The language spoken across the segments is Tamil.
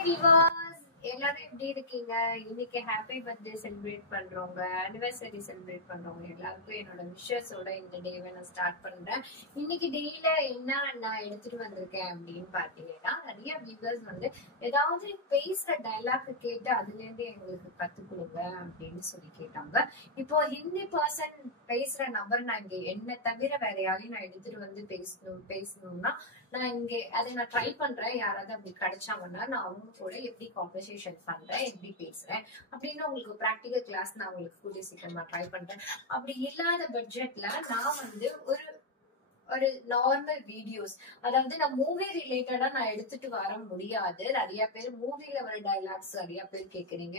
ஹாய் விவாஸ், எல்லாரும் எப்படி இருக்கீங்க? இன்னைக்கு ஹாப்பி பர்த்டே செலிப்ரேட் பண்றவங்க, அனிவர்சரி செலிப்ரேட் பண்றவங்க எல்லாருக்கும் என்னோட விஷஸோட இந்த டேவை நான் ஸ்டார்ட் பண்றேன். இன்னைக்கு டேல என்ன நான் எடுத்துட்டு வந்திருக்கேன் அப்படின்னு பாத்தீங்கன்னா, நிறைய வியூவர்ஸ் வந்து ஏதாவது பேசுற டைலாக் கேட்டு அதுல இருந்து எங்களுக்கு கத்து கொடுங்க அப்படின்னு சொல்லி கேட்டாங்க. இப்போ ஹிந்தி பர்சன் பேசுற நபர் நான் இங்க என்ன தவிர வேற யாரையும் நான் எடுத்துட்டு வந்து பேசணும்னா நான் இங்க அதை நான் ட்ரை பண்றேன். யாராவது அப்படி கிடைச்சாங்கன்னா நான் அவங்க கூட எப்படி கான்வர்சேஷன் பண்றேன், எப்படி பேசுறேன் அப்படின்னு உங்களுக்கு ப்ராக்டிகல் கிளாஸ் நான் உங்களுக்கு கூடிய சீக்கிரமா ட்ரை பண்றேன். அப்படி இல்லாத பட்ஜெட்ல நான் வந்து ஒரு நார்மல் வீடியோஸ், அதாவது நான் மூவி ரிலேட்டடா நான் எடுத்துட்டு வர முடியாது. நிறைய பேர் மூவில வர டைலாக்ஸ் நிறைய பேர் கேக்குறீங்க.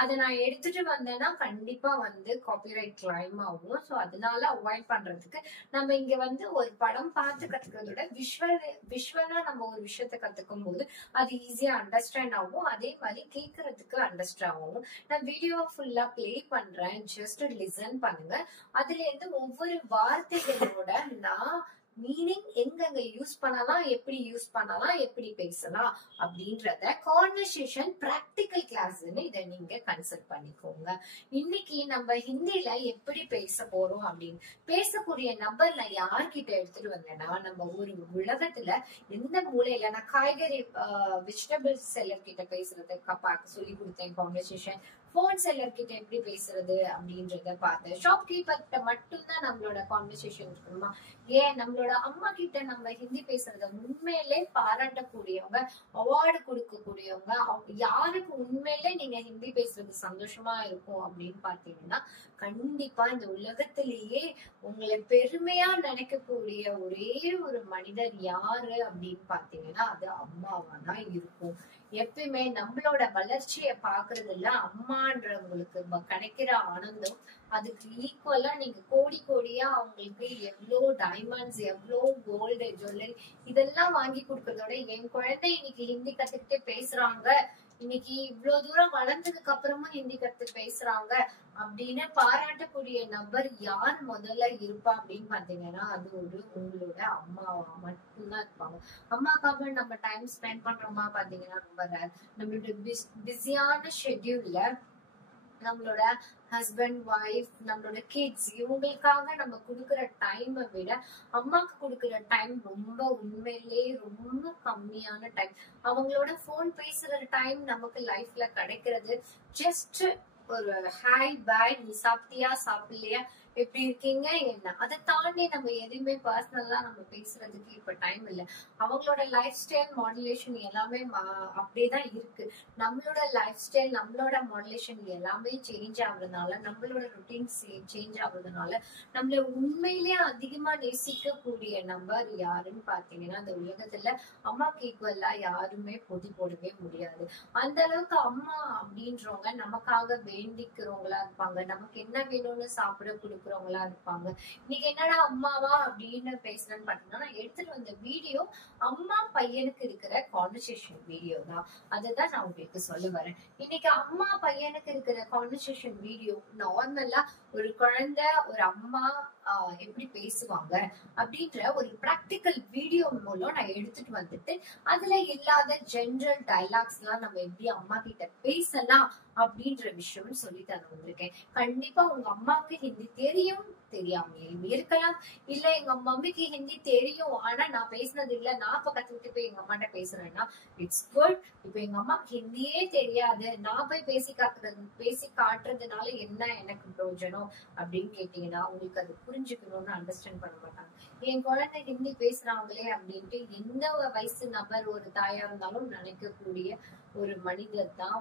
அதை நான் எடுத்துட்டு வந்தேன்னா கண்டிப்பா வந்து காப்பிரைட் கிளைம் ஆகும். ஸோ அதனால அவாய்ட் பண்றதுக்கு நம்ம இங்க வந்து ஒரு படம் பார்த்து கத்துக்கிறதோட விஷுவலா நம்ம ஒரு விஷயத்த கத்துக்கும் போது அது ஈஸியா அண்டர்ஸ்டாண்ட் ஆகும். அதே மாதிரி கேட்கறதுக்கு அண்டர்ஸ்டாண்ட் ஆகும். நான் வீடியோ ஃபுல்லா பிளே பண்றேன், ஜஸ்ட் லிசன் பண்ணுங்க. அதுல இருந்து ஒவ்வொரு வார்த்தைகளோட நான் மீனிங் எங்கெங்க யூஸ் பண்ணலாம், எப்படி யூஸ் பண்ணலாம், எப்படி பேசலாம் அப்படின்றத கான்வர்சேஷன் பிராக்டிக்கல் கிளாஸ்ன்னு இதை நீங்க கன்சல்ட் பண்ணிக்கோங்க. இன்னைக்கு நம்ம ஹிந்தில எப்படி பேச போறோம் அப்படின்னு பேசக்கூடிய நபர் நான் யார்கிட்ட எடுத்துட்டு வந்தேன்னா, நம்ம ஒரு உலகத்துல எந்த மூலையில நான் காய்கறி வெஜிடபிள்ஸ் செல்லர் கிட்ட பேசுறது பார்க்க சொல்லி கொடுத்தேன் கான்வர்சேஷன். போன் செல்லர் கிட்ட எப்படி பேசுறது அப்படின்றத பார்த்தேன். ஷாப் கீப்பர் கிட்ட மட்டும்தான் நம்மளோட கான்வர்சேஷன் இருக்கணுமா? ஏன் நம்மளோட அம்மா கிட்ட நம்ம ஹிந்தி பேசுறத உண்மையிலே பாராட்டக்கூடியவங்க, அவார்டு கொடுக்கக்கூடியவங்க, யாருக்கு உண்மையிலே நீங்க ஹிந்தி பேசுறது சந்தோஷமா இருக்கும் அப்படின்னு பாத்தீங்கன்னா, கண்டிப்பா இந்த உலகத்திலேயே உங்களை பெருமையா நினைக்கக்கூடிய ஒரே ஒரு மனிதர் யாரு அப்படின்னு பாத்தீங்கன்னா அது அம்மாவா தான் இருக்கும். எப்பயுமே நம்மளோட வளர்ச்சியை பாக்குறதுல அம்மான்றவங்களுக்கு கிடைக்கிற ஆனந்தம் அதுக்கு ஈக்குவலா நீங்க கோடி கோடியா அவங்களுக்கு எவ்வளவு டைமண்ட்ஸ், எவ்வளவு கோல்டு ஜுவல்லரி இதெல்லாம் வாங்கி கொடுக்கறதோட என் குழந்தை இன்னைக்கு ஹிந்தி கத்துக்கிட்டு பேசுறாங்க, இன்னைக்கு இவ்வளவு தூரம் வளர்ந்ததுக்கு அப்புறமும் ஹிந்தி கத்து பேசுறாங்க அப்படின்னு பாராட்டக்கூடிய நபர் யார் முதல்ல இருப்பா அப்படின்னு பாத்தீங்கன்னா அது உங்களோட அம்மாவா மட்டும்தான் இருப்பாங்க. அம்மாக்காக நம்ம டைம் ஸ்பெண்ட் பண்றோமா பாத்தீங்கன்னா ரொம்ப ரேர். நம்மளோட பிஸியான ஷெட்யூல்ல நம்மளோட ஹஸ்பண்ட், ஒய்ஃப், நம்மளோட கிட்ஸ் இவங்களுக்காக நம்ம கொடுக்குற டைமை விட அம்மாக்கு கொடுக்குற டைம் ரொம்ப உண்மையிலே ரொம்ப கம்மியான டைம். அவங்களோட போன் பேசுற டைம் நமக்கு லைஃப்ல கிடைக்கிறது ஜஸ்ட் ஒரு ஹாய் பாய், நீ சாப்பிட்டியா சாப்பிடலையா, எப்படி இருக்கீங்க என்ன, அதை தாண்டி நம்ம எதுவுமே பர்சனலா நம்ம பேசுறதுக்கு இப்ப டைம் இல்லை. அவங்களோட லைஃப் ஸ்டைல் மாடுலேஷன் எல்லாமே அப்படியேதான் இருக்கு. நம்மளோட லைஃப் ஸ்டைல், நம்மளோட மாடுலேஷன் எல்லாமே சேஞ்ச் ஆகுறதுனால, நம்மளோட ருட்டீன் சேஞ்ச் ஆகுறதுனால நம்மள உண்மையிலேயே அதிகமா நேசிக்கக்கூடிய நபர் யாருன்னு பாத்தீங்கன்னா அந்த உலகத்துல அம்மாக்கு ஈக்குவலா யாருமே பொதி போடவே முடியாது. அந்த அளவுக்கு அம்மா அப்படின்றவங்க நமக்காக வேண்டிக்கிறவங்களா இருப்பாங்க, நமக்கு என்ன வேணும்னு சாப்பிட கொடுக்குறவங்களா இருப்பாங்க. இன்னைக்கு என்னடா அம்மாவா அப்படின்னு பேசுறேன்னு பாத்தீங்கன்னா, நான் எடுத்துட்டு வந்த வீடியோ அம்மா பையனுக்கு இருக்கிற கான்வர்சேஷன் வீடியோ தான். அதுதான் நான் உங்களுக்கு சொல்ல வரேன். இன்னைக்கு அம்மா பையனுக்கு இருக்கிற கான்வர்சேஷன் வீடியோ நார்மலா ஒரு குழந்தை ஒரு அம்மா எப்படி பேசுவாங்க அப்படின்ற ஒரு பிராக்டிக்கல் வீடியோ மூலம் நான் எடுத்துட்டு வந்துட்டு அதுல இல்லாத ஜெனரல் டைலாக்ஸ் எல்லாம் நம்ம எப்படி அம்மா கிட்ட பேசலாம் அப்படின்ற விஷயம் சொல்லி தர வந்திருக்கேன். கண்டிப்பா உங்க அம்மாவுக்கு ஹிந்தி தெரியும், தெரியாம இருக்கலாம். இல்ல எங்க மம்மிக்கு ஹிந்தி தெரியும் ஆனா நான் பேசினது இல்ல, நான் இப்ப கத்துக்கிட்டு போய் எங்க அம்மாட்ட பேசுறேன்னா இட்ஸ் குட். இப்ப எங்க அம்மாக்கு ஹிந்தியே தெரியாது, நான் போய் பேசி காட்டுறதுனால என்ன எனக்கு பிரயோஜனம் அப்படின்னு கேட்டீங்கன்னா உங்களுக்கு அது புரிஞ்சுக்கணும்னு அண்டர்ஸ்டாண்ட் பண்ண மாட்டாங்க. என் குழந்தை ஹிந்தி பேசுறாங்களே அப்படின்ட்டு எந்த வயசு நபர் ஒரு தாயா இருந்தாலும் நினைக்கக்கூடிய ஒரு மனிதர் தான்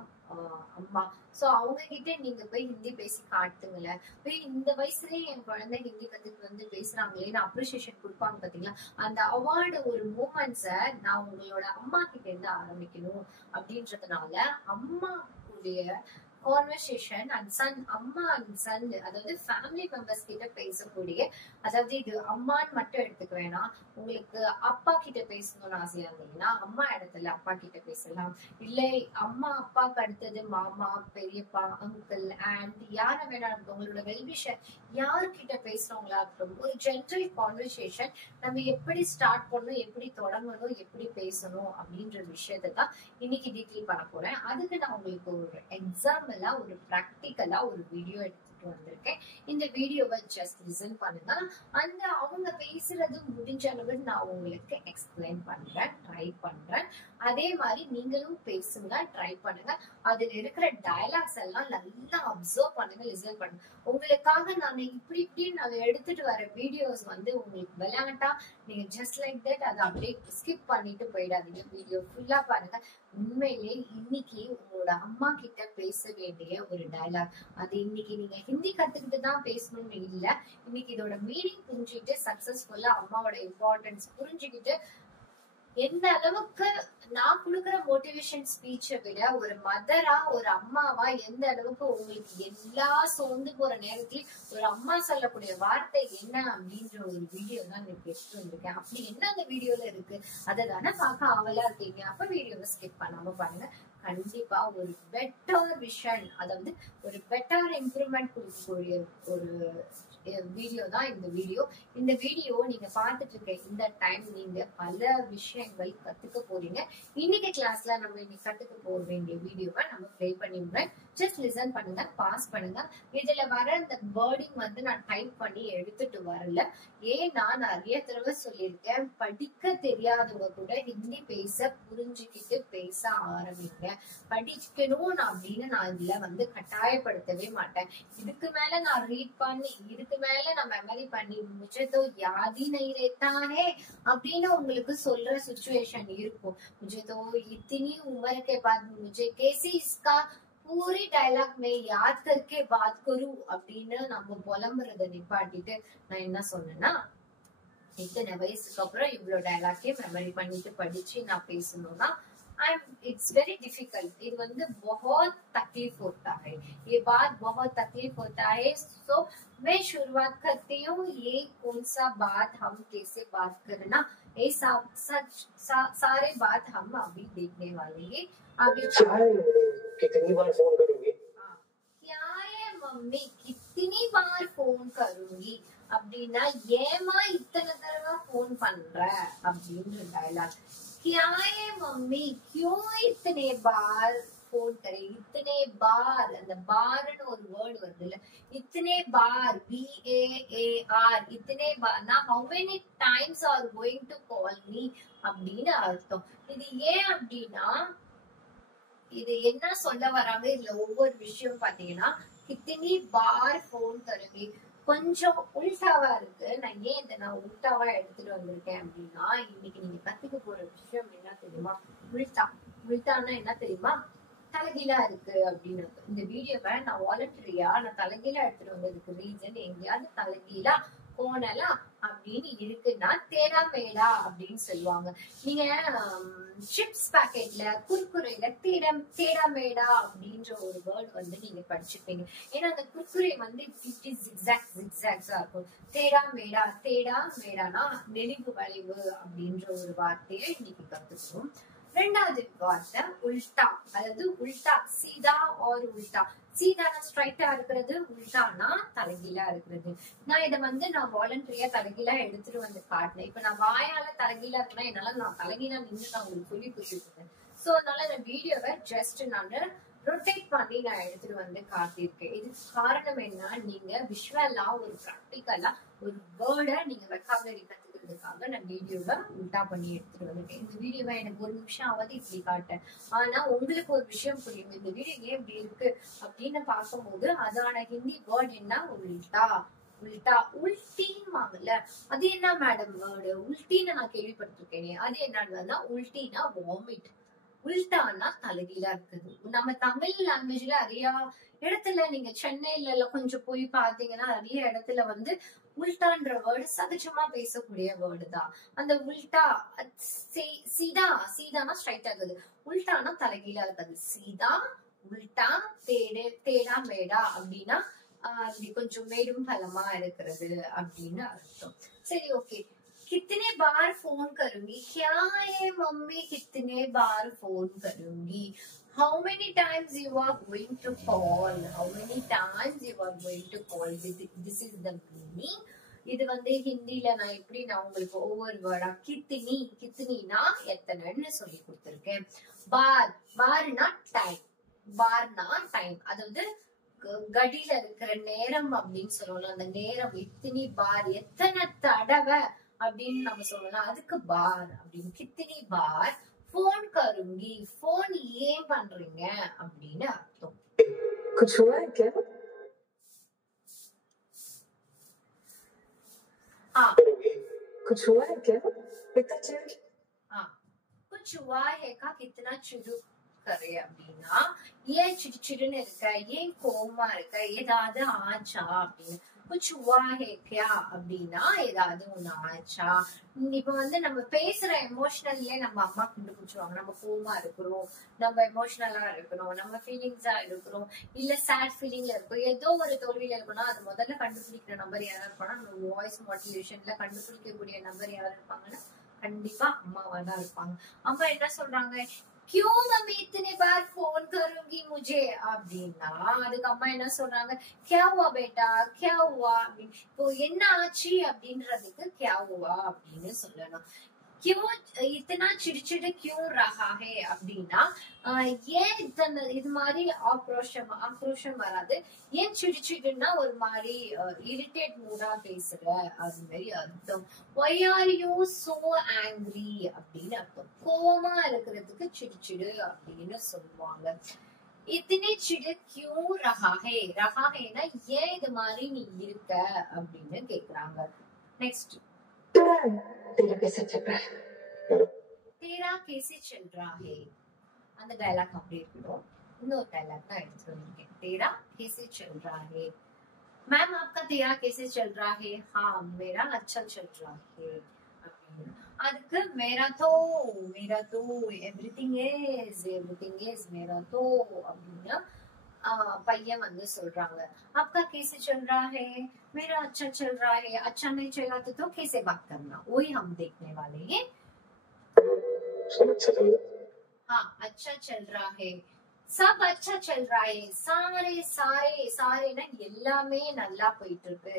அம்மா. சோ அவங்க கிட்ட நீங்க போய் ஹிந்தி பேசி காட்டுங்களேன். போய் இந்த வயசுலயே என் குழந்தை ஹிந்தி கத்துக்கு வந்து பேசுறாங்களேன்னு அப்ரிசியேஷன் கொடுப்பாங்க பாத்தீங்களா. அந்த அவார்டு ஒரு மூமெண்ட்ஸ நான் உங்களோட அம்மா கிட்ட இருந்து ஆரம்பிக்கணும் அப்படின்றதுனால அம்மா கான்வர்சேஷன் அண்ட் சன், அம்மா அண்ட் சன், அதாவது ஃபேமிலி மெம்பர்ஸ் கிட்ட பேசக்கூடிய, அதாவது இது அம்மான்னு மட்டும் எடுத்துக்க வேணாம், உங்களுக்கு அப்பா கிட்ட பேசணும்னு ஆசையா இருந்தீங்கன்னா அம்மா இடத்துல அப்பா கிட்ட பேசலாம், இல்லை அம்மா அப்பாவுக்கு அடுத்தது மாமா, பெரியப்பா, அங்கிள், ஆண்ட், யார வேணா உங்களோட வெல்விஷர் யாருக்கிட்ட பேசுறவங்களா இருக்கட்டும், ஒரு ஜென்ரல் கான்வர்சேஷன் நம்ம எப்படி ஸ்டார்ட் பண்ணணும், எப்படி தொடங்கணும், எப்படி பேசணும் அப்படின்ற விஷயத்தை தான் இன்னைக்கு டீட்டெயில் பண்ண போறேன். அதுக்கு நான் உங்களுக்கு ஒரு எக்ஸாம்பிளா, ஒரு ப்ராக்டிக்கலா ஒரு வீடியோ எடுத்துட்டு வந்திருக்கேன். இந்த வீடியோவை ஜஸ்ட் லிசன் பண்ணுங்க. அந்த அவங்க பேசுறது முடிஞ்ச அளவு நான் உங்களுக்கு எக்ஸ்பிளைன் பண்றேன், ட்ரை பண்றேன். அதே மாதிரி நீங்களும் பேசுங்க, ட்ரை பண்ணுங்க. அதுல இருக்கிற டயலாக்ஸ் எல்லாம் நல்லா அப்சர்வ் பண்ணுங்க, லிசன் பண்ணுங்க. உங்களுக்காக நான் இப்படி நான் எடுத்துட்டு வர வீடியோஸ் வந்து உங்களுக்கு விளையாட்டா நீங்க ஜஸ்ட் லைக் தட் அதை அப்படியே ஸ்கிப் பண்ணிட்டு போயிடாதீங்க. வீடியோ ஃபுல்லா பாருங்க. உண்மையிலே இன்னைக்கு உங்களோட அம்மா கிட்ட பேச வேண்டிய ஒரு டயலாக், அது இன்னைக்கு நீங்க ஹிந்தி கத்துக்கிட்டு தான் பேசணும்னு இல்ல, இன்னைக்கு இதோட மீனிங் புரிஞ்சுக்கிட்டு சக்சஸ்ஃபுல்லா அம்மாவோட இம்பார்ட்டன்ஸ் புரிஞ்சுக்கிட்டு, எந்த அளவுக்கு நான் கொடுக்குற மோட்டிவேஷன் ஸ்பீச்சை விட ஒரு மதரா, ஒரு அம்மாவா எந்த அளவுக்கு உங்களுக்கு எல்லா சோர்ந்து போற நேரத்திலயும் ஒரு அம்மா சொல்லக்கூடிய வார்த்தை என்ன அப்படின்ற ஒரு வீடியோ தான் எனக்கு எடுத்து வந்திருக்கேன். அப்படி என்ன அந்த வீடியோல இருக்கு அதை தானே பார்க்க ஆவலா இருக்கீங்க. அப்ப வீடியோவை ஸ்கிப் பண்ணாம பாருங்க. கண்டிப்பா ஒரு பெட்டர் விஷன், அதாவது ஒரு பெட்டர் இம்ப்ரூவ்மெண்ட் கொடுக்கக்கூடிய ஒரு வீடியோ தான் இந்த வீடியோ. இந்த வீடியோ நீங்க பார்த்துட்டு இருக்க இந்த டைம் நீங்க பல விஷயங்கள் கத்துக்க போறீங்க. இன்னைக்கு கிளாஸ்ல நம்ம இன்னைக்கு கத்துக்க போக வேண்டிய வீடியோவை நம்ம ப்ளே பண்ணிடுறேன். ஜஸ்ட் லிசன் பண்ணுங்க, பாஸ் பண்ணுங்க. இதுல வர இந்த வேர்டிங் வந்து நான் டைப் பண்ணி எடுத்துட்டு வரல. ஏன்னா நிறைய தடவை சொல்லியிருக்கேன், படிக்க தெரியாதவங்க கூட ஹிந்தி பேச புரிஞ்சுக்கிட்டு பேச ஆரம்பிங்க. படிக்கணும் அப்படின்னு நான் இதுல வந்து கட்டாயப்படுத்தவே மாட்டேன். இதுக்கு மேல நான் ரீட் பண்ணி, இதுக்கு மேல நான் மெமரி பண்ணி मुझे तो याद ही नहीं रहता है அப்படின்னு உங்களுக்கு சொல்ற சிச்சுவேஷன் இருக்கும். मुझे तो इतनी उम्र के बाद मुझे कैसे इसका पूरी डायलॉग में याद करके बात करूं அப்படின்னு நம்ம புலம்புறத நிப்பாட்டிட்டு நான் என்ன சொன்னேன்னா, இத்தனை வயசுக்கு அப்புறம் இவ்வளவு டயலாக்கே மெமரி பண்ணிட்டு படிச்சு நான் பேசணும்னா इट्स वेरी डिफिकल्ट. ये வந்து बहुत तकलीफ होता है, ये बात बहुत तकलीफ होता है. सो मैं शुरुआत करती हूँ. ये कौन सा बात हम कैसे बात करना, ये सारे बात हम अभी देखने वाले हैं. अभी कितनी बार फोन करूंगी? क्या है मम्मी, कितनी बार फोन करूंगी அப்படின்னா, ஏமா இத்தனை தடவை போன் பண்ற அப்படின்ற டயலாக். क्या है मम्मी, क्यों इतने बार फोन करे, इतने बार, அந்த பார்னு ஒரு வேர்ட் வருது இல்ல, इतने बार, BAAR, इतने बार ना, how many times are going to call me அப்படின்னு அர்த்தம். இது ஏன் அப்படின்னா, இது என்ன சொல்ல வராங்க, இதுல ஒவ்வொரு விஷயம் பாத்தீங்கன்னா, कितनी बार फोन करेंगे கொஞ்சம் உல்டாவா இருக்கு. நான் ஏன் இதை நான் உல்டாவா எடுத்துட்டு வந்திருக்கேன் அப்படின்னா, இன்னைக்கு நீங்க கத்துக்க போற விஷயம் என்ன தெரியுமா, உல்டா. உல்டான்னா என்ன தெரியுமா, தலைகீழா இருக்கு அப்படின்னு. இந்த வீடியோவை நான் வாலண்டரியா நான் தலைகீழா எடுத்துட்டு வந்ததுக்கு ரீசன், எங்கேயாவது தலைகீழா கோணலா அப்படின்னு இருக்குன்னா தேடா மேடா அப்படின்னு சொல்லுவாங்க. நீங்க சிப்ஸ் பாக்கெட்ல குர்குரேல தேடா மேடா அப்படின்ற ஒரு வேர்ட் வந்து நீங்க படிச்சிருப்பீங்க. ஏன்னா அந்த குர்குரே வந்து ஜிக்ஸாக்ஸா இருக்கும். தேடா மேடானா நெளிவு வளைவு அப்படின்ற ஒரு வார்த்தையை இன்னைக்கு கத்துக்கணும். ரெண்டாவது வார்த்தை உல்டா, அதாவது உல்டா, சீதா और உல்டா. சீதானா ஸ்ட்ரைட்டா இருக்கிறது, உல்டானா தலைகீழா இருக்கிறது. நான் இதை வந்து நான் வாலண்டரியா தலைகீழா எடுத்துட்டு வந்து காட்டினேன். இப்ப நான் வாயால தலைகீழா இருக்கேன்னா என்னால நான் தலைகீழா நின்று நான் உங்களுக்கு சொல்லி புரிஞ்சுருக்கேன். சோ அதனால இந்த வீடியோவை ஜஸ்ட் நான் ரொட்டேட் பண்ணி நான் எடுத்துட்டு வந்து காட்டியிருக்கேன். இதுக்கு காரணம் என்ன, நீங்க விஷுவலா ஒரு ப்ராக்டிக்கலா ஒரு வேர்டை நீங்க வெக்காபுலரி கத்துக்கிறதுக்காக நான் வீடியோவை உல்டா பண்ணி எடுத்துட்டு வந்துட்டேன். இந்த வீடியோவை எனக்கு ஒரு நிமிஷம் ஆவது இப்படி காட்டேன். ஆனா உங்களுக்கு ஒரு விஷயம் புரியும், இந்த வீடியோ ஏன் இப்படி இருக்கு அப்படின்னு பார்க்கும்போது அதான ஹிந்தி வேர்ட் என்ன, உல்டா. உல்டா, உல்டின்வாங்கல்ல, அது என்ன மேடம் வேர்டு, உல்டின்னு நான் கேள்விப்பட்டிருக்கேனே, அது என்னன்னா உல்டினா வாமிட், உல்டானா தலைகீழா இருக்குது. நம்ம தமிழ் லாங்குவேஜ்ல நிறைய இடத்துல, நீங்க சென்னையில கொஞ்சம் போய் பாத்தீங்கன்னா நிறைய இடத்துல வந்து உல்டான்ற வேர்டு சகஜமா பேசக்கூடிய வேர்டு தான். அந்த உல்டா, சீதானா ஸ்ட்ரைட்டா இருக்குது, உல்டானா தலைகீழா இருக்குது. சீதா உல்டா தேடா மேடா அப்படின்னா அப்படி கொஞ்சம் மேடும் பலமா இருக்கிறது அப்படின்னு அர்த்தம். சரி, ஓகே. कितने बार फोन करूंगी, क्या है मम्मी कितने बार फोन करूंगी? How many times you are going to call? How many times you are going to call? This is the meaning. இது வந்து ஹிந்தில நான் எப்படி நான் உங்களுக்கு ஒவ்வொரு வேர்டா கித்தினா எத்தனைன்னு சொல்லி கொடுத்திருக்கேன். பார்னா டைம், பார்னா டைம், அதாவது கடியில இருக்கிற நேரம் அப்படின்னு சொல்லலாம். அந்த நேரம் இத்தினி பார், எத்தனை தடவை அப்படின்னு நம்ம சொல்லலாம். அதுக்கு பார் அப்படின்னு. கித்தினி பார் போன் கருங்கி, போன் ஏன் பண்றீங்க அப்படின்னு அர்த்தம். कुछ हुआ है क्या? कुछ हुआ है क्या? इतना चिड़ कुछ हुआ है का कितना चिड़ करे அப்படின்னா ஏன் சிடுன்னு இருக்க, ஏன் கோவமா இருக்க, ஏதாவது ஆச்சா அப்படின்னு. குச் ஹுவா ஹே கியா அப்படின்னா ஏதாவது ஒண்ணு ஆச்சா. இப்ப வந்து நம்ம பேசுற எமோஷனல்லே நம்ம அம்மா கண்டுபிடிச்சிருவாங்க. நம்ம கோவமா இருக்கிறோம், நம்ம எமோஷனலா இருக்கிறோம், நம்ம ஃபீலிங்ஸா இருக்கிறோம், இல்ல சேட் ஃபீலிங்ல இருக்கும், ஏதோ ஒரு தோல்வியில இருக்கணும்னா அது முதல்ல கண்டுபிடிக்கிற நம்பர் யாரா இருப்பாங்கன்னா, நம்ம வாய்ஸ் மாடுலேஷன்ல கண்டுபிடிக்கக்கூடிய நம்பர் யாரா இருப்பாங்கன்னா கண்டிப்பா அம்மாவா தான் இருப்பாங்க. அம்மா என்ன சொல்றாங்க, क्यों मम्मी इतने बार फोन करूंगी मुझे அப்படின்னா அதுக்கு அம்மா என்ன சொல்றாங்க, क्या हुआ बेटा, क्या हुआ அப்படின்னு. இப்போ என்ன ஆச்சு அப்படின்றதுக்கு क्या हुआ அப்படின்னு சொல்லணும். क्यों इतना चिड़चिड़ क्यों रहा है அப்படின்னா ஏன் இது மாதிரி ஆக்ரோஷம் வராது, ஏன் சிடுச்சிடுன்னா ஒரு மாதிரி இரிட்டேட் மூடா பேசுற அது மாதிரி அர்த்தம். why are you so angry அப்படின்னு அர்த்தம். கோவமா இருக்கிறதுக்கு சிடுச்சிடு அப்படின்னு சொல்லுவாங்க. இத்தனை சிடு கியூ ரஹாஹே, ரஹாஹேனா ஏன் இது மாதிரி நீ இருக்க அப்படின்னு கேக்குறாங்க. நெக்ஸ்ட், तेरा कैसे चल रहा है? तेरा कैसे चल रहा है அந்த டயலாக் அப்படி இருக்கட்டும். இன்னொரு டயலாக் தான் எடுத்து சொல்லிருக்கேன். तेरा कैसे चल रहा है? मैम आपका तेरा कैसे चल रहा है? हाँ मेरा अच्छा चल रहा है. அதுக்கு मेरा तो everything is मेरा तो அப்படின்னா பையன் வந்து சொல்றாங்க. आपका कैसे चल रहा है? मेरा अच्छा चल रहा है. अच्छा नहीं चला तो कैसे बात करना, वही हम देखने वाले हैं. हाँ, अच्छा चल रहा है, सब अच्छा चल रहा है. सारे ना எல்லாமே நல்லா போயிட்டு இருக்கு.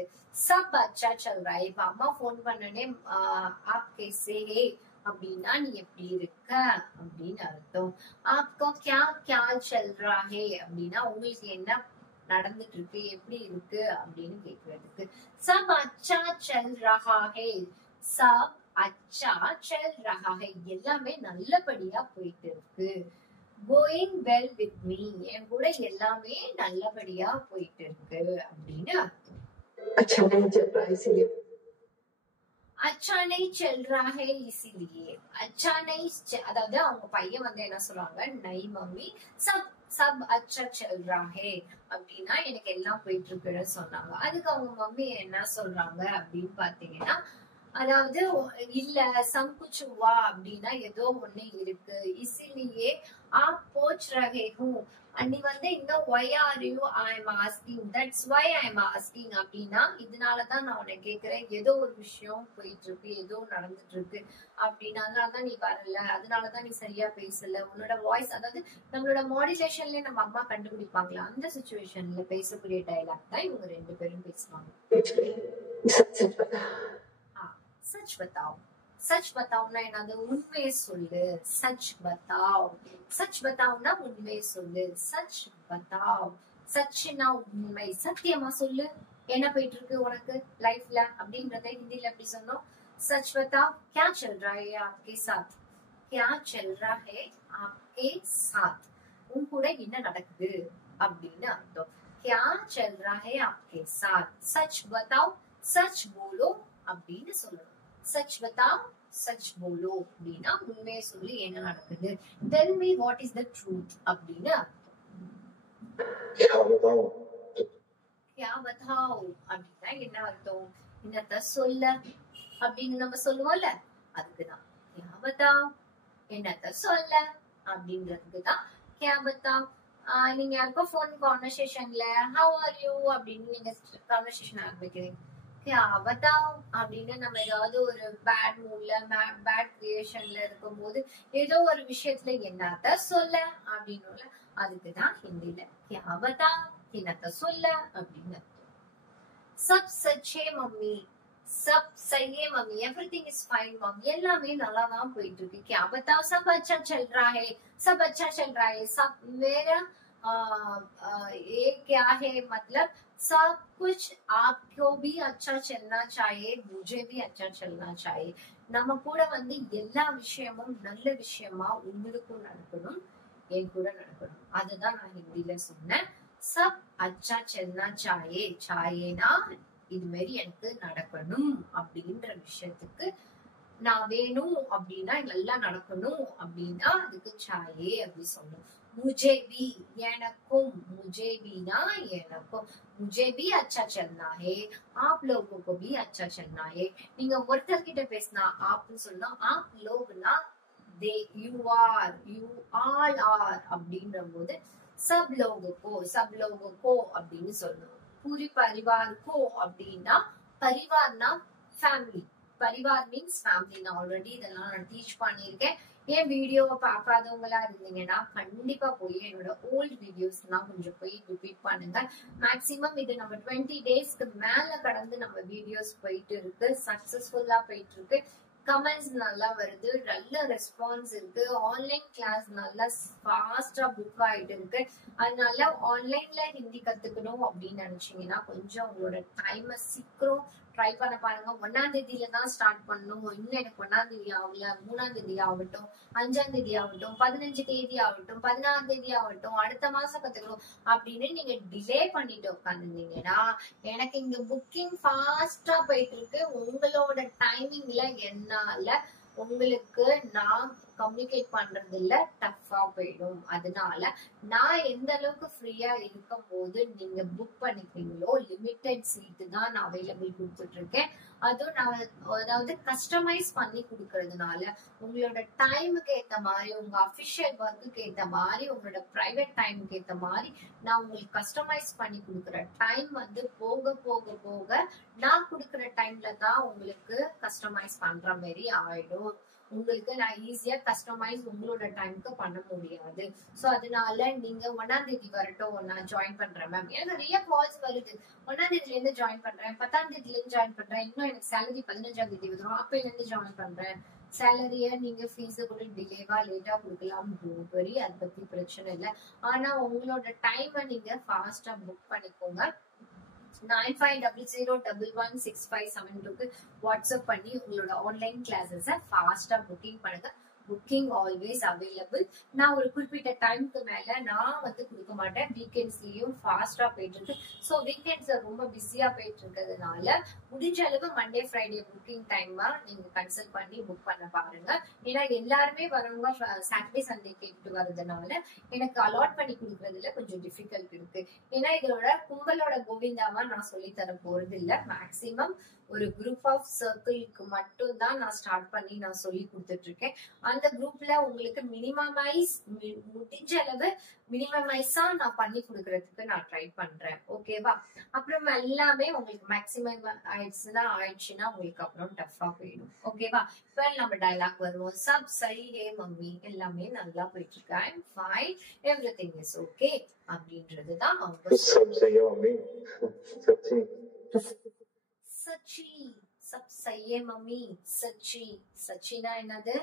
सब अच्छा चल रहा है. இப்ப அம்மா போன் பண்ணனே आप कैसे है அப்படின்னா நீ எப்படி இருக்க அப்படின்னு அர்த்தம். आपको क्या चल रहा है அப்படின்னா உங்களுக்கு என்ன நடந்துட்டு இருக்கு, எப்படி இருக்கு அப்படின்னு கேக்குறதுக்கு. सब अच्छा चल रहा है, सब अच्छा चल रहा है எல்லாமே நல்லபடியா போயிட்டு இருக்கு. going well with me என் கூட எல்லாமே நல்லபடியா போயிட்டு இருக்கு அப்படின்னு அர்த்தம். अच्छा नहीं चल रहा है इसीलिए. अच्छा नहीं चल रहा है इसीलिए. अच्छा नहीं அதாவது அவங்க பையன் வந்து என்ன சொல்றாங்க, நை மம்மி சப் அச்சா செல் ரா ஹே அப்படின்னா எனக்கு எல்லாம் போயிட்டு இருக்குன்னு சொன்னாங்க. அதுக்கு அவங்க மம்மி என்ன சொல்றாங்க அப்படின்னு பாத்தீங்கன்னா, அதாவது இல்ல சம் குச் ஹுவா அப்படின்னா ஏதோ ஒண்ணு இருக்கு. இசிலியே ஆப் போச் ரஹே ஹூ நீ வந்து இன்னும் why are you I am asking, that's why I am asking அப்படின்னா இதனாலதான் நான் உன்னை கேக்குறேன். ஏதோ ஒரு விஷயம் போயிட்டு இருக்கு, ஏதோ நடந்துட்டு இருக்கு அப்படின்னு. அதனாலதான் நீ வரல, அதனாலதான் நீ சரியா பேசல. உன்னோட வாய்ஸ், அதாவது நம்மளோட மாடுலேஷன்லயே நம்ம அம்மா கண்டுபிடிப்பாங்களா, அந்த சிச்சுவேஷன்ல பேசக்கூடிய டயலாக் தான் இவங்க ரெண்டு பேரும் பேசுவாங்க. सच बताओ. सच बताओனா என்னது, உண்மையை சொல்லு. सच बताओ, सच बताओனா உண்மையை சொல்லு. सच बताओ, सचனா உண்மை, சத்தியமா சொல்லு என்ன போயிட்டு இருக்கு உனக்கு லைஃப்ல அப்படின்றத ஹிந்தில எப்படி சொன்னோம். सच बताओ क्या चल रहा है आपके साथ, क्या चल रहा है आपके साथ உன் கூட என்ன நடக்குது அப்படின்னு அர்த்தம். क्या चल रहा है आपके साथ. सच बताओ, सच बोलो அப்படின்னு சொல்லணும். सच बताओ, सच बोलो அப்படின்னா உண்மையை சொல்லி என்ன நடக்குது. tell me what is the truth அப்படின்னு क्या बताओ அப்படின்னா என்ன அர்த்தம், என்னத்த சொல்ல அப்படின்னு நம்ம சொல்லுவோம்ல, அதுக்குதான் क्या बताओ, என்னத்த சொல்ல அப்படின்றதுக்குதான் क्या बताओ. நீங்க யாருக்கோ போன் கான்வர்சேஷன்ல ஹவ் ஆர் யூ அப்படின்னு நீங்க கான்வர்சேஷன் ஆரம்பிக்கிறீங்க. அவதாம் அப்படின்னு நம்ம ஏதாவது ஒரு பேட் மூட்ல பேட் கிரியேஷன்ல இருக்கும் போது ஏதோ ஒரு விஷயத்துல என்னத்த சொல்ல அப்படின்னு அதுக்குதான் ஹிந்தில அவதாம் என்னத்த சொல்ல அப்படின்னு. சப் சச்சே மம்மி, சப் சையே mummy, everything is fine mummy, எல்லாமே நல்லா தான் போயிட்டு இருக்கு. क्या बताओ सब अच्छा चल रहा है, सब अच्छा चल रहा है, सब मेरा ये क्या है मतलब सब कुछ आपको भी अच्छा चलना चाहिए, मुझे भी अच्छा चलना चाहिए. நம்ம கூட வந்து எல்லா விஷயமும் நல்ல விஷயமா உங்களுக்கும் நடக்கணும், என் கூட நடக்கணும். அதுதான் நான் ஹிந்தில சொன்னேன். சப் அச்சா செல்னா சாயே, சாயேனா இது மாதிரி எனக்கு நடக்கணும் அப்படின்ற விஷயத்துக்கு நான் வேணும் அப்படின்னா நல்லா நடக்கணும் அப்படின்னா அதுக்கு சாயே அப்படி சொல்லணும். मुझे भी எனக்கும், मुझे भी ना எனக்கும், मुझे भी अच्छा चलना है, आप लोगों को भी अच्छा चलना है. நீங்க ஒருத்தர் கிட்ட பேசினா ஆப்னு சொல்லணும். आप लोग ना they you are you all are அப்படின்ற போது सब लोगों को அப்படின்னு சொல்லணும். पूरी परिवार को அப்படின்னா परिवारனா ஃபேமிலி, परिवार மீன்ஸ் ஃபேமிலி. நான் ஆல்ரெடி இதெல்லாம் நான் டீச் பண்ணியிருக்கேன். என் வீடியோவை பார்க்காதவங்களா இருந்தீங்கன்னா கண்டிப்பா போய் என்னோட ஓல்ட் வீடியோஸ் எல்லாம் கொஞ்சம் போய் ரிப்பீட் பண்ணுங்க. மேக்சிமம் இது நம்ம 20 டேஸ்க்கு மேல கடந்து நம்ம வீடியோஸ் போயிட்டு இருக்கு, சக்சஸ்ஃபுல்லா போயிட்டு இருக்கு. கமெண்ட்ஸ் நல்லா வருது, நல்ல ரெஸ்பான்ஸ் இருக்கு. ஆன்லைன் கிளாஸ் நல்லா ஃபாஸ்டா புக் ஆயிட்டு இருக்கு. அதனால ஆன்லைன்ல ஹிந்தி கத்துக்கணும் அப்படின்னு நினைச்சீங்கன்னா கொஞ்சம் உங்களோட டைமை சீக்கிரம் ட்ரை பண்ண பாருங்க. 1ஆம் தேதியில தான் ஸ்டார்ட் பண்ணணும். இன்னும் எனக்கு 1ஆம் தேதி ஆகல, 3ஆம் தேதி ஆகட்டும், 5ஆம் தேதி ஆகட்டும், 15 தேதி ஆகட்டும், 16ஆம் தேதி ஆகட்டும், அடுத்த மாசம் கத்துக்கணும் அப்படின்னு நீங்க டிலே பண்ணிட்டு உட்காந்துருந்தீங்கன்னா எனக்கு இங்க புக்கிங் ஃபாஸ்டா போயிட்டு இருக்கு. உங்களோட டைமிங்ல என்னால உங்களுக்கு நான் கம்யூனிகேட் பண்றது இல்ல, டஃபா போயிடும். அதனால நான் எந்த அளவுக்கு ஃப்ரீயா இருக்கும் போது நீங்க புக் பண்ணிக்கிறீங்களோ லிமிட்டெட் சீட்டு தான் நான் அவைலபிள் கொடுத்துட்டு இருக்கேன். அதுவும் நான் அதாவது கஸ்டமைஸ் பண்ணி கொடுக்கறதுனால உங்களோட டைமுக்கு ஏத்த மாதிரி, உங்க அபிஷியல் ஒர்க்குக்கு ஏத்த மாதிரி, உங்களோட பிரைவேட் டைமுக்கு ஏத்த மாதிரி நான் உங்களுக்கு கஸ்டமைஸ் பண்ணி கொடுக்குற டைம் வந்து போக போக போக நான் கொடுக்குற டைம்ல தான் உங்களுக்கு கஸ்டமைஸ் பண்ற மாதிரி ஆயிடும். உங்களுக்கு நான் ஈஸியா கஸ்டமைஸ் உங்களோட டைமுக்கு பண்ண முடியாது. சோ அதனால நீங்க 1ஆம் தேதி வரட்டும் நான் ஜாயின் பண்றேன் மேம். எனக்கு நிறைய கால்ஸ் வருது. 1ஆம் தேதியில இருந்து ஜாயின் பண்றேன், 10ஆம் தேதியில இருந்து ஜாயின் பண்றேன், இன்னும் எனக்கு சேலரி 15ஆம் தேதி வரும், அப்பையில இருந்து ஜாயின் பண்றேன். சேலரிய நீங்க ஃபீஸ் கூட டிலேவா லேட்டா கொடுக்கலாம், வரி அதை பத்தி பிரச்சனை இல்லை. ஆனா உங்களோட டைமை நீங்க ஃபாஸ்டா புக் பண்ணிக்கோங்க. 9500116572 வாட்ஸ்அப் பண்ணி உங்களோட ஆன்லைன் கிளாஸஸ் ஃபாஸ்டா புக்கிங் பண்ணுங்க. Booking always available. நான் ஒரு குறிப்பிட்ட டைமுக்கு மேல நான் வந்து கொடுக்க மாட்டேன். வீக்கெண்ட்ஸ்லயும் ஃபாஸ்டா போயிட்டு இருக்கு. ஸோ வீக்கெண்ட்ஸ் ரொம்ப பிஸியா போயிட்டு இருக்கிறதுனால முடிஞ்ச அளவு மண்டே ஃப்ரைடே புக்கிங் டைமா நீங்க கன்சல்ட் பண்ணி புக் பண்ண பாருங்க. ஏன்னா எல்லாருமே வரவங்க சாட்டர்டே சண்டே கேட்டு வர்றதுனால எனக்கு அலாட் பண்ணி கொடுக்கறதுல கொஞ்சம் டிஃபிகல்ட் இருக்கு. ஏன்னா இதோட கும்பலோட கோவிந்தாவா நான் சொல்லி தர போறது இல்ல. மேக்சிமம் ஒரு குரூப் ஆஃப் சர்க்கிளுக்கு மட்டும் தான் நான் ஸ்டார்ட் பண்ணி நான் சொல்லி கொடுத்துட்டு இருக்கேன். அந்த குரூப்ல உங்களுக்கு மினிமமைஸ் முடிஞ்ச அளவு மினிமமைஸா நான் பண்ணி கொடுக்கறதுக்கு நான் ட்ரை பண்றேன். ஓகேவா? அப்புறம் எல்லாமே உங்களுக்கு மேக்சிமம் ஆயிடுச்சுன்னா உங்களுக்கு அப்புறம் டஃபா போயிடும். ஓகேவா? இப்ப நம்ம டயலாக் வருவோம். சப் சரி ஹே மம்மி, எல்லாமே நல்லா போயிட்டு இருக்கு, I am fine, everything is okay அப்படின்றதுதான் அவங்க. சச்சி சப் சையே மம்மி, சச்சி சச்சினா என்னது?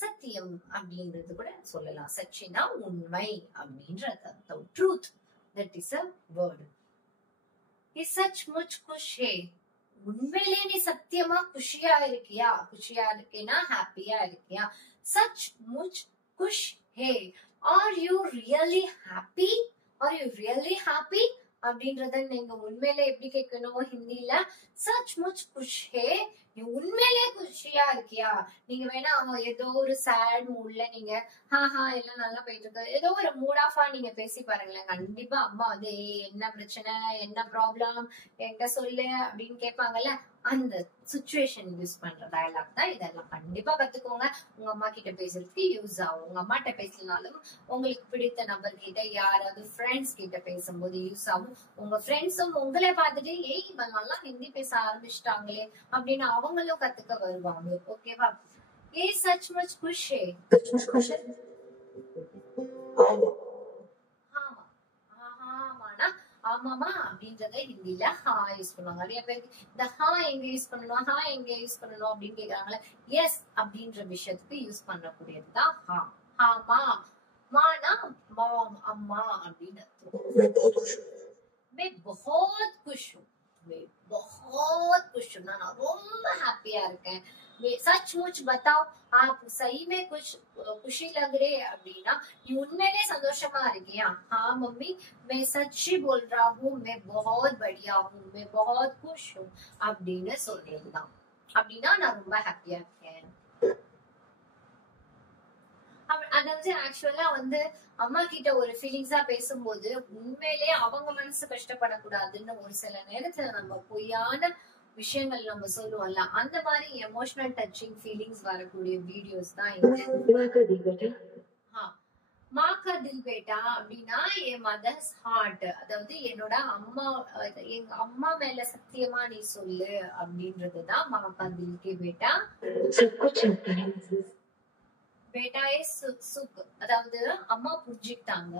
சத்தியம் அப்படின்றது கூட சொல்லலாம். சச்சினா உண்மை அப்படின்றது அர்த்தம். Truth, that is a word. ये सचमुच खुश है, உண்மையிலே நீ சத்தியமா குஷியா இருக்கியா? குஷியா இருக்கேனா ஹாப்பியா இருக்கியா? சச் முச் குஷ் ஹே, are you really happy? Are you really happy அப்படின்றத நீங்க உண்மையில எப்படி கேட்கணும்? ஹிந்தில சச் முச் குஷ் ஹே, நீ உண்மையிலேயே குஷியா இருக்கியா? நீங்க வேணா ஏதோ ஒரு சேட் மூட்ல நீங்க எல்லாம் நல்லா போயிட்டு இருக்கு, ஏதோ ஒரு மூட் ஆஃபா நீங்க பேசி பாருங்களேன். கண்டிப்பா அம்மா வந்து என்ன பிரச்சனை, என்ன ப்ராப்ளம், என்கிட்ட சொல்லு அப்படின்னு கேட்பாங்கல்ல. அந்த சுச்சுவேஷன் யூஸ் பண்ற டயலாக் தான் இதெல்லாம். கண்டிப்பா கத்துக்கோங்க. உங்க அம்மா கிட்ட பேசுறதுக்கு யூஸ் ஆகும். உங்க அம்மாட்ட பேசலனாலும் உங்களுக்கு பிடித்த நபர் கிட்ட, யாராவது ஃப்ரெண்ட்ஸ் கிட்ட பேசும்போது யூஸ் ஆகும். உங்க ஃப்ரெண்ட்ஸும் உங்களே பார்த்துட்டு ஏய் இவங்க நல்லா ஹிந்தி பேச ஆரம்பிச்சிட்டாங்களே அப்படின்னு அவங்களும் கத்துக்க வருவாங்க. ஓகேவா? ये सचमुच खुश है। सचमुच खुश है? ஆமா. ஆமானா ஆமாமா அப்படின்றத ஹிந்தில யூஸ் பண்ணுவாங்க. நிறைய பேருக்கு இந்த எங்க யூஸ் பண்ணணும், எங்க யூஸ் பண்ணணும் அப்படின்னு கேக்குறாங்களே. எஸ் அப்படின்ற விஷயத்துக்கு யூஸ் பண்ணக்கூடியதுதான் ஆமா. மானா மாம், அம்மா அப்படின்னு அர்த்தம். मैं बहुत खुश हूँ, मैं बहुत खुश हूँ, நான் ரொம்ப ஹாப்பியா இருக்கேன். सचमुच बताओ आप सही में कुछ खुशी लग रहे அப்படின்னா நீ உண்மையிலே சந்தோஷமா இருக்கியா? हाँ मम्मी मैं सच ही बोल रहा हूँ, मैं बहुत बढ़िया हूँ, मैं बहुत खुश हूँ அப்படின்னு சொல்றதுதான். அப்படின்னா நான் ரொம்ப ஹாப்பியா இருக்கேன். அதாவது ஆக்சுவலா வந்து அம்மா கிட்ட ஒரு ஃபீலிங்ஸா பேசும்போது உண்மையிலேயே அவங்க மனசு கஷ்டப்படக்கூடாதுன்னு ஒரு சில நேரத்துல நம்ம பொய்யான விஷயங்கள் நம்ம சொல்லுவோம்ல, அந்த மாதிரி எமோஷனல் டச்சிங் ஃபீலிங்ஸ் வரக்கூடிய வீடியோஸ் தான் இது. மாँ का दिल बेटा அப்படின்னா என் மதர்ஸ் ஹார்ட், அதாவது என்னோட அம்மா, எங்க அம்மா மேல சத்தியமா நீ சொல்லு அப்படின்றதுதான் माँ का दिल के बेटा. பேட்டாயே சுக், அதாவது அம்மா புரிஞ்சுக்கிட்டாங்க.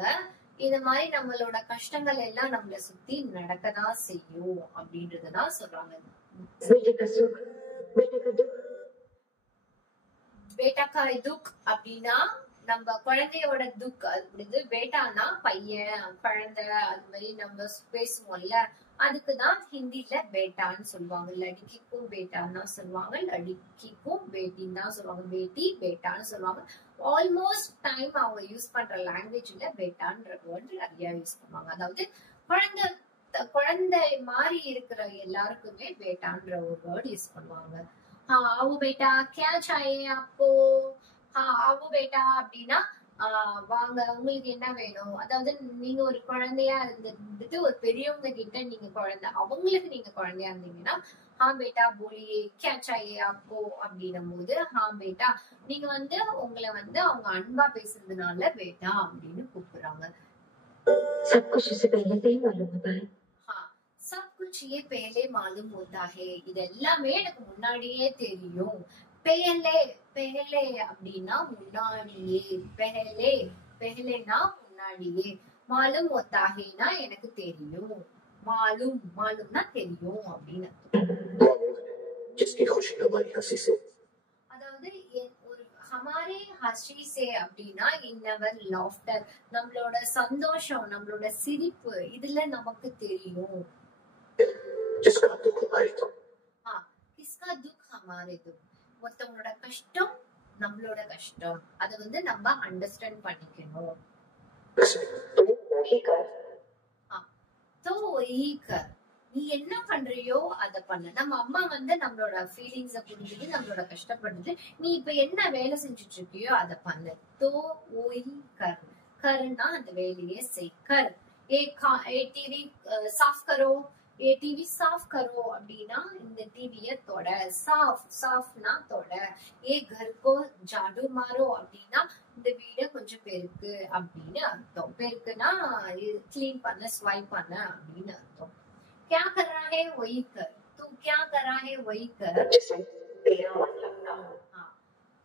இந்த மாதிரி நம்மளோட கஷ்டங்கள் எல்லாம் நம்மள சுத்தி நடக்கதான் செய்யும் அப்படின்றதுதான் சொல்றாங்க. பேட்டாக்கா துக் அப்படின்னா நம்ம குழந்தையோட துக். அது பேட்டானா பையன், குழந்தை, அது மாதிரி நம்ம பேசுவோம்ல, அதுக்குதான் ஹிந்தில பேட்டான்னு சொல்லுவாங்க. லடிக்கிக்கும் பேட்டான்னு சொல்லுவாங்க, லடிக்கிக்கும் பேட்டின்னு தான் சொல்லுவாங்க, பேட்டி பேட்டான்னு சொல்லுவாங்க. ஆல்மோஸ்ட் டைம் அவங்க யூஸ் பண்ற லாங்குவேஜ்ல பேட்டான்ற வேர்ட் நிறைய யூஸ் பண்ணுவாங்க. அதாவது குழந்தை மாதிரி இருக்கிற எல்லாருக்குமே பேட்டான்ற ஒரு வேர்ட் யூஸ் பண்ணுவாங்க. ஆவு பேட்டா கியா சாயே அப்போ, ஆவு பேட்டா அப்படின்னா வாங்க உங்களுக்கு என்ன வேணும். அதாவது நீங்க ஒரு குழந்தையா இருந்துட்டு ஒரு பெரியவங்க கிட்ட நீங்க குழந்தை, அவங்களுக்கு நீங்க குழந்தையா இருந்தீங்கன்னா பேட்டா போலியே கியா சாயே அப்போ அப்படின்னும் போது பேட்டா நீங்க வந்து உங்களை வந்து அவங்க அன்பா பேசுறதுனால பேட்டா அப்படின்னு கூப்பிடுறாங்க. सब कुछ इससे पहले से ही मालूम होता है. सब कुछ ये पहले मालूम होता है. இது எல்லாமே எனக்கு முன்னாடியே தெரியும். पहले पहले அப்படின்னா முன்னாடியே, पहले पहलेனா முன்னாடியே, मालूम होता हैனா எனக்கு தெரியும், मालूम मालूमனா தெரியும் அப்படின்னு. जिसकी खुशी हमारी हंसी से, அதாவது ஒரு हमारे हंसी से அப்படின்னா in our laughter, நம்மளோட சந்தோஷம், நம்மளோட சிரிப்பு இதுல நமக்கு தெரியும். जिसका दुख हमारे दुख, किसका दुख हमारे दुख, மொத்தவங்களோட கஷ்டம் நம்மளோட கஷ்டம், அது வந்து நம்ம அண்டர்ஸ்டாண்ட் பண்ணிக்கணும். நீ என்ன பண்றியோ அத பண்ணு. நம்ம அம்மா வந்து நம்மளோட ஃபீலிங்ஸ புரிஞ்சுட்டு நம்மளோட கஷ்டப்படுது, நீ இப்ப என்ன வேலை செஞ்சுட்டு இருக்கியோ அத பண்ணு. தோ ஓய் கர், கர்னா அந்த வேலையே செய். கர் ஏ டிவி சாஃப் கரோ, ये टीवी साफ करो அப்படின்னா இந்த டிவியை தொட. साफ साफனா தொட. ये घर को झाड़ू मारो அப்படின்னா இந்த வீட கொஞ்சம் பெருக்கு அப்படின்னு அர்த்தம். பெருக்குனா கிளீன் பண்ண, ஸ்வைப் பண்ண அப்படின்னு அர்த்தம். क्या कर रहा है वही कर, तू क्या कर रहा है वही कर.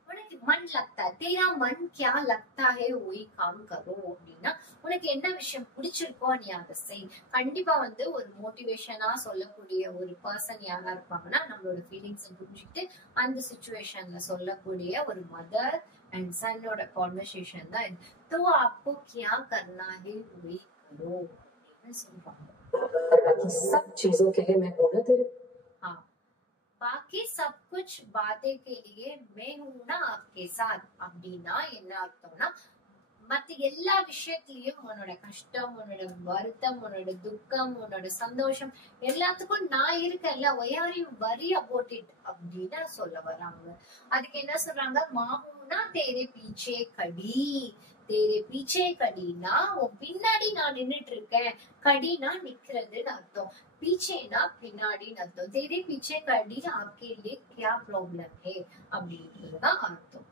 உனக்கு மண் லக்தா, तेरा मन क्या लगता है वही काम करो அப்படின்னா உனக்கு என்ன விஷயம் பிடிச்சிருக்கோ நீ அதை செய். கண்டிப்பா வந்து ஒரு மோட்டிவேஷனா சொல்லக்கூடிய ஒரு பர்சன் யாரா இருப்பாங்கன்னா நம்மளோட ஃபீலிங்ஸ் புரிஞ்சுக்கிட்டு அந்த சிச்சுவேஷன்ல சொல்லக்கூடிய ஒரு மதர் அண்ட் சன்னோட கான்வர்சேஷன் தான். तो आपको क्या करना है वही करो அப்படின்னு சொல்றாங்க. सब चीजों के लिए मैं हूं ना तेरे. बाकी सब कुछ बातें के लिए मैं हूं ना आपके साथ அப்படின்னா என்ன அர்த்தம்னா மத்த எல்லா விஷயத்திலயும் உன்னோட கஷ்டம், உன்னோட வருத்தம், உன்னோட துக்கம், உன்னோட சந்தோஷம் எல்லாத்துக்கும் நான் இருக்கேன்ல, why are you worry about it அப்படின்னு சொல்ல வராங்க. அதுக்கு என்ன சொல்றாங்க, மாமூனா தேரே பீச்சே கடி, தேரே பீச்சே கடினா உன் பின்னாடி நான் நின்னுட்டு இருக்கேன், கடினா நிக்கிறதுன்னு அர்த்தம், पीछेना पिनाडी नत्तो तेरे पीछे कड़ी आपके लिए क्या प्रॉब्लम है அப்படின்றதுதான் அர்த்தம்.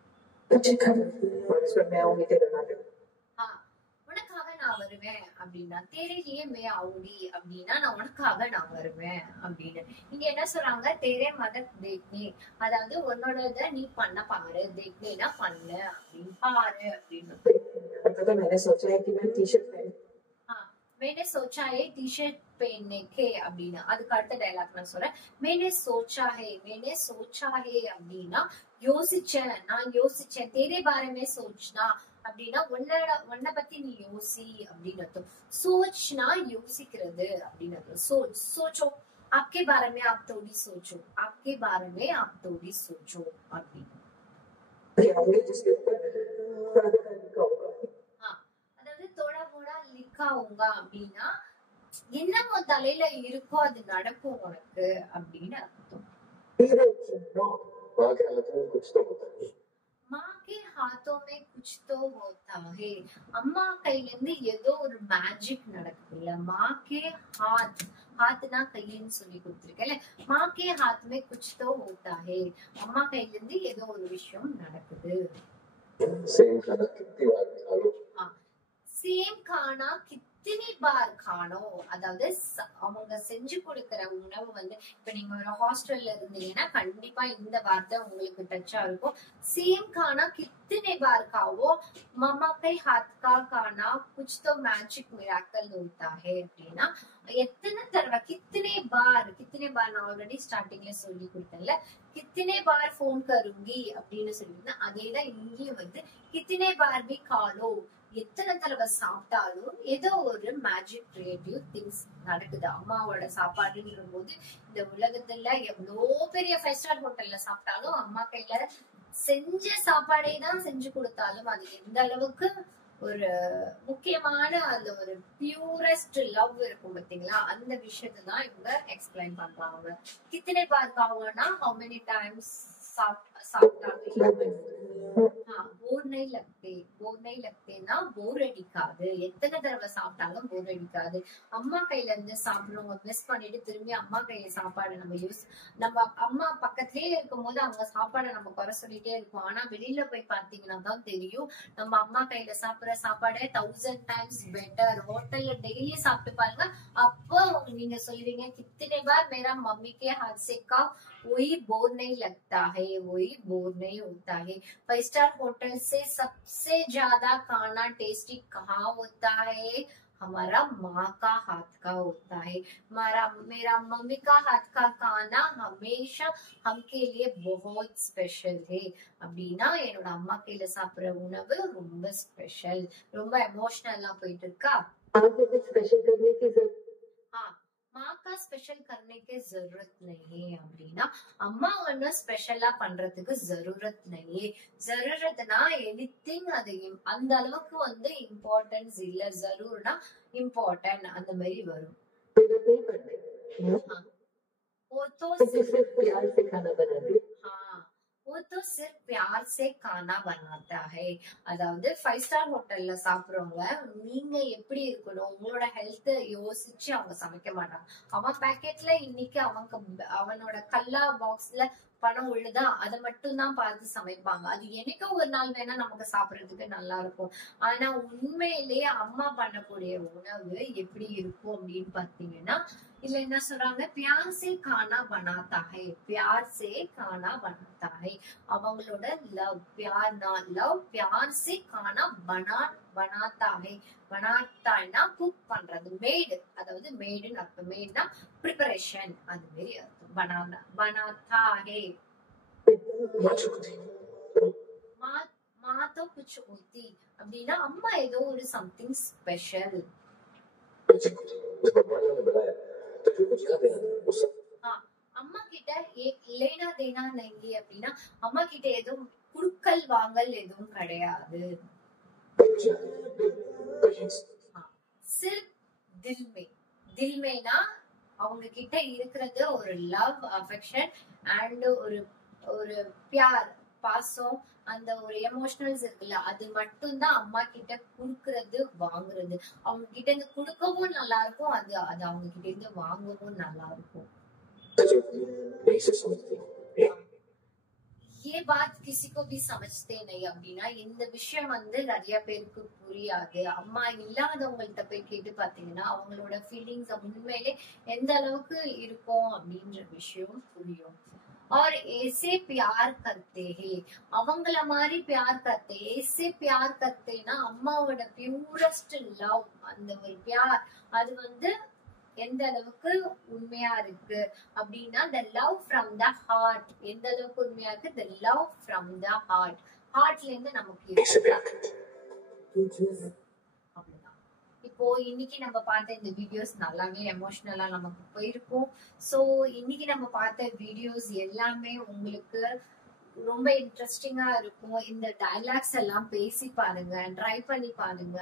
உனக்காக நான் வருவேன் அப்படின்னா தேரேலியே மே ஆவுடி அப்படின்னா நான் உனக்காக நான் வருவேன் அப்படின்னு. இங்க என்ன சொல்றாங்க, தேரே மதக் தேக்னே, அதாவது உன்னோட நீ பண்ண பாரு, தேக்னேனா பண்ணு அப்படின்னு, பாரு அப்படின்னு. मैंने सोचा है टी शर्ट पहनने के அப்படின்னா அதுக்கு அடுத்த டைலாக் நான் சொல்றேன். मैंने सोचा है, मैंने सोचा है அப்படின்னா யோசிச்சேன், நான் யோசிச்சேன். तेरे बारे में सोचना அப்படின்னா உன்னை பத்தி நீ யோசி அப்படின்னு அர்த்தம். सोचना யோசிக்கிறது அப்படின்னு அர்த்தம். सोचो आपके बारे में आप थोड़ी सोचो, आपके बारे में आप थोड़ी सोचो அப்படின்னு. தோடா போடா லிக்காவுங்க அப்படின்னா என்ன உன் தலையில இருக்கோ அது நடக்கும் உனக்கு அப்படின்னு அர்த்தம். மாக்கே ஹாத்தோமே குச் தோ ஹோத்தா ஹே, அம்மா கையில இருந்து ஏதோ ஒரு மேஜிக் நடக்குதுல்ல. மாக்கே ஹாத், ஹாத்னா கையின்னு சொல்லி கொடுத்திருக்கேன்ல, மாக்கே ஹாத்மே குச் தோ ஹோத்தா ஹே, அம்மா கையில இருந்து ஏதோ ஒரு விஷயம் நடக்குது. சேம் கானா கித்தனி பார் காணோ, அதாவது அவங்க செஞ்சு கொடுக்கிற உணவு வந்து, இப்ப நீங்க ஒரு ஹாஸ்டல்ல இருந்தீங்கன்னா கண்டிப்பா இந்த வார்த்தை உங்களுக்கு டச்சா இருக்கும். சேம் கானா கித்தனி பார் காவோ, மம்மா கை ஹாத் கா கானா குச் தோ மேஜிக் மிராக்கல் ஹோத்தா ஹே அப்படின்னா எத்தனை தடவை, கித்தனை பார் நான் ஆல்ரெடி ஸ்டார்டிங்ல சொல்லி கொடுத்தேன்ல, கித்தனை பார் போன் கருங்கி அப்படின்னு சொல்லியிருந்தேன். அதேதான் இங்கேயும் வந்து கித்தனை பார் பி காலோ, எத்தனை தடவை சாப்பிட்டாலும் ஏதோ ஒரு மேஜிக் கிரியேட்டிவ் திங்ஸ் நடக்குது. அம்மாவோட சாப்பாடுன்ற போது இந்த உலகத்துல எவ்வளோ பெரிய 5 ஸ்டார் ஹோட்டல்ல சாப்பிட்டாலும் அம்மா கையில செஞ்ச சாப்பாடே தான் செஞ்சு கொடுத்தாலும் அது எந்த அளவுக்கு ஒரு முக்கியமான அந்த ஒரு பியூரஸ்ட் லவ் இருக்கும் பாத்தீங்களா, அந்த விஷயத்தை தான் இவங்க எக்ஸ்பிளைன் பண்றாங்க. கித்தனை பார் காவோனா how many times சாப்பிட்டாலும் போர் நை லக்தேனா போர் அடிக்காது, எத்தனை தடவை சாப்பிட்டாலும் போர் அடிக்காது. அம்மா கையில இருந்து சாப்பிடுறவங்க மிஸ் பண்ணிட்டு திரும்பி அம்மா கையில சாப்பாடு நம்ம அம்மா பக்கத்திலேயே இருக்கும் போது அவங்க சாப்பாடை நம்ம குறை சொல்லிட்டே இருக்கோம். ஆனா வெளியில போய் பாத்தீங்கன்னா தான் தெரியும் நம்ம அம்மா கையில சாப்பிடுற சாப்பாடே 1000 times பெட்டர். ஹோட்டல்ல டெய்லி சாப்பிட்டு பாருங்க, அப்போ நீங்க சொல்லுவீங்க कितने बार मेरा मम्मी के हाथ से का वही बोर नहीं लगता है, वही बोर नहीं होता है. 5 स्टार होटल से सबसे ज्यादा खाना टेस्टी कहाँ होता है, हमारा माँ का हाथ का होता है. मेरा मम्मी का हाथ का खाना हमेशा हमके लिए बहुत स्पेशल है அப்படின்னா என்னோட அம்மா கையில சாப்பிடுற உணவு ரொம்ப ஸ்பெஷல். ரொம்ப எமோஷனலா போயிட்டு இருக்கா. माँ का स्पेशल करने के जरूरत नहीं அப்படின்னா அம்மா ஒன்னும் ஸ்பெஷலா பண்றதுக்கு ஜரூரத் नहीं. ஜரூரத்னா எனிதிங், அது அந்த அளவுக்கு வந்து இம்பார்ட்டன்ஸ் இல்ல. ஜரூர்னா இம்பார்ட்டன்ட் அந்த மாதிரி வரும். वो तो सिर्फ प्यार से खाना बनाती है. वो तो सिर्फ प्यार से खाना बनाता है. அதாவது 5 ஸ்டார் ஹோட்டல்ல சாப்பிடுறவங்க நீங்க எப்படி இருக்கணும், உங்களோட ஹெல்த் யோசிச்சு அவங்க சமைக்க மாட்டாங்க. அவன் பேக்கெட்ல இன்னைக்கு அவனோட கல்லா பாக்ஸ்ல பணம் உள்ளதா அதை மட்டும் தான் பார்த்து சமைப்பாங்க. அது என்னைக்கோ ஒரு நாள் வேணா நமக்கு சாப்பிடுறதுக்கு நல்லா இருக்கும். ஆனா உண்மையிலேயே அம்மா பண்ணக்கூடிய உணவு எப்படி இருக்கும் அப்படின்னு பாத்தீங்கன்னா இதுல என்ன சொல்றாங்க, பியார் சே கானா பனாத்தா ஹை, பியார் சே கானா பனாத்தா ஹை. அவங்களோட லவ், பியார் சே கானா பனாத்தா ஹை. பனாத்தானா குக் பண்றது, மேடு, அதாவது மேடுன்னு அர்த்தம். மேடுனா ப்ரிப்பரேஷன், அது மாதிரி அர்த்தம். பனாத்தா ஹை. மாதோ குச் ஹோத்தி அப்படின்னா அம்மா ஏதோ ஒரு சம்திங் ஸ்பெஷல். அம்மா கிட்ட லேனா தேனா நங்கி அப்படின்னா அம்மா கிட்ட எதுவும் குடுக்கல் வாங்கல் எதுவும் கிடையாது. सिर्फ दिल में दिल में ना அவங்க கிட்ட இருக்கிறது ஒரு லவ் அஃபெக்ஷன் அண்ட் ஒரு பியார் பாசம் அந்த ஒரு எமோஷனல்ஸ் இருக்குல்ல அது மட்டும் தான் அம்மா கிட்ட குடுக்கறது வாங்குறது அவங்க கிட்ட இருந்து குடுக்கவும் நல்லா இருக்கும் அது அவங்க கிட்ட இருந்து வாங்கவும் நல்லா இருக்கும் ये बात किसी को भी समझते नहीं அப்படின்னா இந்த விஷயம் வந்து நிறைய பேருக்கு புரியாது அம்மா இல்லாதவங்கள்ட்ட போய் கேட்டு பாத்தீங்கன்னா அவங்களோட ஃபீலிங்ஸ் உண்மையிலே எந்த அளவுக்கு இருக்கும் அப்படின்ற விஷயம் புரியும் और ऐसे प्यार करते हैं அவங்கள மாதிரி प्यार करते ऐसे प्यार करतेனா அம்மாவோட பியூரஸ்ட் லவ் அந்த ஒரு प्यार அது வந்து எந்த அளவுக்கு உண்மையா இருக்கு அப்படின்னா the love from the heart எந்த அளவுக்கு உண்மையா இருக்கு the love from the heartல இருந்து நமக்கு இப்போ இன்னைக்கு நம்ம பார்த்த இந்த வீடியோஸ் நல்லாவே எமோஷனலா நமக்கு போயிருக்கும் சோ இன்னைக்கு நம்ம பார்த்த வீடியோஸ் எல்லாமே உங்களுக்கு ரொம்ப இன்ட்ரெஸ்டிங்கா இருக்கும் இந்த டயலாக்ஸ் எல்லாம் பேசி பாருங்க ட்ரை பண்ணி பாருங்க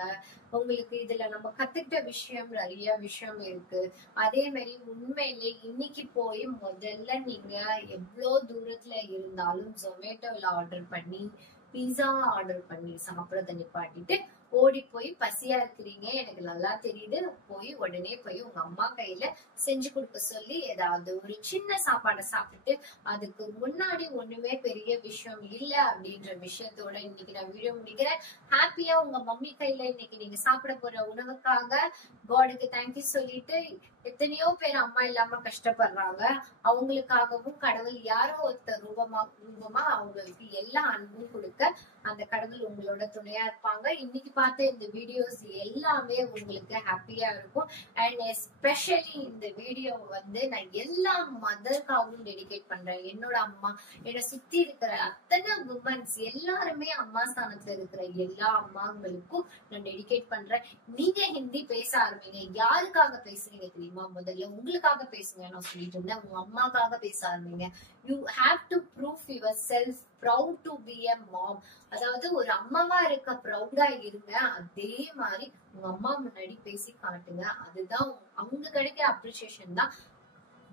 உங்களுக்கு இதுல நம்ம கத்துக்கிட்ட விஷயம் நிறைய விஷயம் இருக்கு அதே மாதிரி உண்மையிலே இன்னைக்கு போய் முதல்ல நீங்க எவ்வளவு தூரத்துல இருந்தாலும் ஜொமேட்டோல ஆர்டர் பண்ணி பீஸா ஆர்டர் பண்ணி சாப்பிடறத நிப்பாட்டிட்டு ஓடி போய் பசியா இருக்கிறீங்க எனக்கு நல்லா தெரியுது போய் உடனே போய் உங்க அம்மா கையில செஞ்சு கொடுக்க சொல்லி ஏதாவது ஒரு சின்ன சாப்பாடை சாப்பிட்டுட்டு அதுக்கு முன்னாடி ஒண்ணுமே பெரிய விஷயம் இல்ல அப்படின்ற விஷயத்தோட இன்னைக்கு நான் வீடியோ முடிக்கிறேன் ஹாப்பியா உங்க மம்மி கையில இன்னைக்கு நீங்க சாப்பிட போற உணவுக்காக காடுக்கு தேங்க்யூ சொல்லிட்டு எத்தனையோ பேர் அம்மா இல்லாம கஷ்டப்படுறாங்க அவங்களுக்காகவும் கடவுள் யாரோ ஒருத்தர் ரூபமா அவங்களுக்கு எல்லா அன்பும் கொடுக்க அந்த கடவுள் உங்களோட துணையா இருப்பாங்க இன்னைக்கு பார்த்த இந்த வீடியோஸ் எல்லாமே உங்களுக்கு ஹாப்பியா இருக்கும் அண்ட் எஸ்பெஷலி இந்த வீடியோ வந்து நான் எல்லா மதருக்காகவும் டெடிகேட் பண்றேன் என்னோட அம்மா என்னை சுத்தி இருக்கிற அத்தனை உமன்ஸ் எல்லாருமே அம்மா ஸ்தானத்துல இருக்கிற எல்லா அம்மாங்களுக்கும் நான் டெடிகேட் பண்றேன் நீங்க ஹிந்தி பேச ஆரம்பிங்க யாருக்காக பேசுறீங்க தெரியுமா முதல்ல உங்களுக்காக பேசுங்க நான் சொல்லிட்டு இருந்தேன் உங்க அம்மாக்காக பேச ஆரம்பிங்க you have to prove your self proud to be a mom அதாவது ஒரு அம்மாவா இருக்க ப்ரௌடா இருங்க அதே மாதிரி உங்க அம்மா முன்னாடி பேசி காட்டுங்க அதுதான் அவங்க கிடைக்கிற அப்ரிசியேஷன் தான்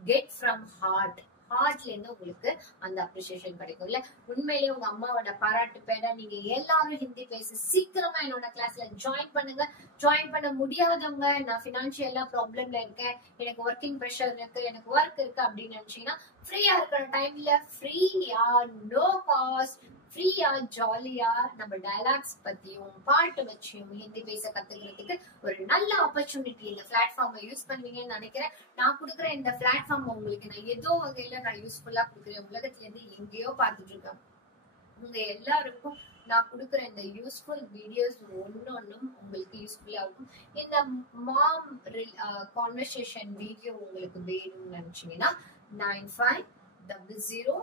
get from ஹார்ட்ல இருந்து உங்களுக்கு அந்த அப்ரிசியேஷன் கிடைக்கும் இல்ல உண்மையிலேயே உங்க அம்மாவோட பாராட்டு பேட நீங்க எல்லாரும் ஹிந்தி பேசி சீக்கிரமா என்னோட கிளாஸ்ல ஜாயின் பண்ணுங்க ஜாயின் பண்ண முடியாதவங்க நான் பினான்சியலா ப்ராப்ளம்ல இருக்கேன் எனக்கு ஒர்க்கிங் ப்ரெஷர் இருக்கு எனக்கு ஒர்க் இருக்கு அப்படின்னு நினைச்சீங்கன்னா ஃப்ரீயா இருக்கிற டைம்ல ஃப்ரீயா நோ காஸ்ட் ஃப்ரீயா ஜாலியா நம்ம டயலாக்ஸ் பத்தியும் பாட்டு வச்சியும் ஹிந்தி பேச கத்துக்கிறதுக்கு ஒரு நல்ல ஆப்பர்ச்சுனிட்டி இந்த பிளாட்ஃபார்மை யூஸ் பண்ணுவீங்கன்னு நினைக்கிறேன் நான் கொடுக்குற இந்த பிளாட்ஃபார்ம் உங்களுக்கு நான் ஏதோ வகையில நான் யூஸ்ஃபுல்லா கொடுக்குறேன் உலகத்துல இருந்து எங்கேயோ பார்த்துட்டு இருக்கேன் உங்க எல்லாருக்கும் நான் கொடுக்குற இந்த யூஸ்ஃபுல் வீடியோஸ் ஒன்னொன்னும் உங்களுக்கு யூஸ்ஃபுல்லா இருக்கும் இந்த மாம் கான்வர்சேஷன் வீடியோ உங்களுக்கு வேணும்னு நினைச்சீங்கன்னா 9500116572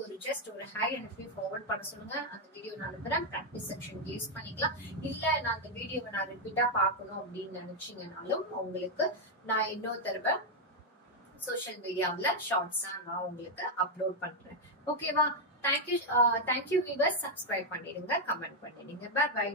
ஒரு ஜஸ்ட் ஒரு ஹை அனுப்பி ஃபார்வர்ட் பண்ண சொல்லுங்க அந்த வீடியோ நான் அனுப்புறேன் பிராக்டிஸ் செக்ஷனுக்கு யூஸ் பண்ணிக்கலாம் இல்ல நான் அந்த வீடியோவை நான் ரிப்பீட்டா பார்க்கணும் அப்படின்னு நினைச்சீங்கனாலும் உங்களுக்கு நான் இன்னொரு தடவை சோஷியல் மீடியாவில் ஷார்ட்ஸா நான் உங்களுக்கு அப்லோட் பண்றேன் ஓகேவா தேங்க்யூ வியூவர்ஸ் சப்ஸ்கிரைப் பண்ணிடுங்க கமெண்ட் பண்ணிடுங்க பை பை